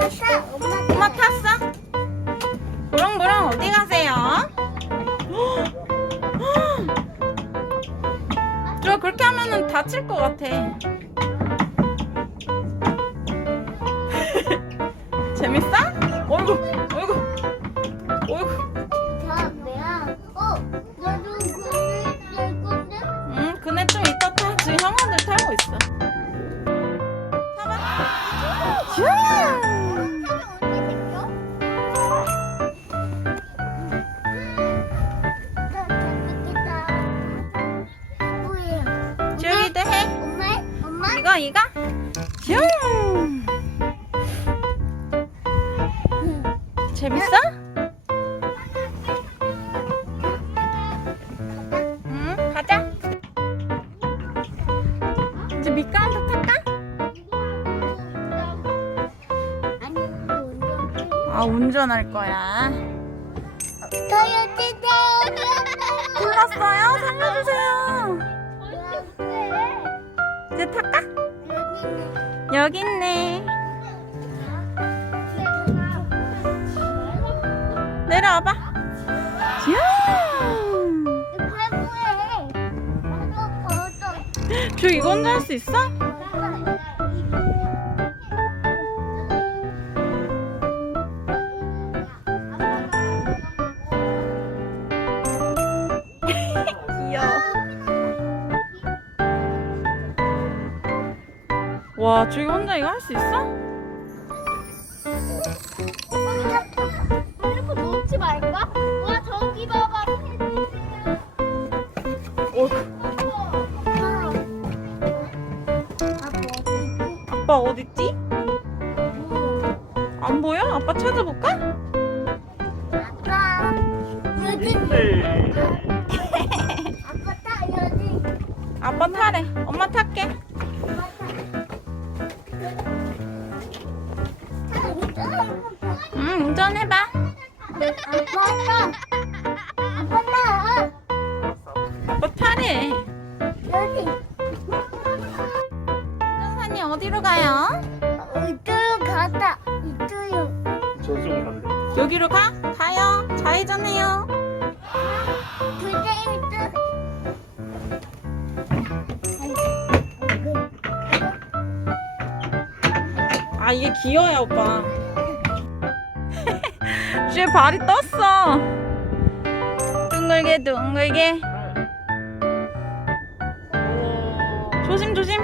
엄마 탔어? 보롱보롱 어디 가세요? 저 그렇게 하면은 다칠 것 같아. 이거, 이거? 슈! 재밌어? 응, 가자. 이제 미끄럼틀 탈까? 아, 운전할 거야. 타야지, 불렀어요? 살려주세요. 여기 있네. 내려와봐. 야! 저 이거 혼자 할 수 있어? 와, 저기 혼자 이거 할 수 있어? 이렇게 놓지 말까? 와 저기 봐봐. 어, 아빠 어딨지? 안 보여? 아빠 찾아볼까? 아빠 딱 여기. 아빠 타래. 엄마 탈게. 응, 운전해봐. 아빠 딱. 아빠 딱 아빠 타래. 여기. 선생님 어디로 가요? 이쪽으로 가다. 이쪽으로. 저쪽으로 간대. 여기로 가? 아 이게 기어야 오빠. 쟤 발이 떴어. 둥글게 둥글게. 조심 조심.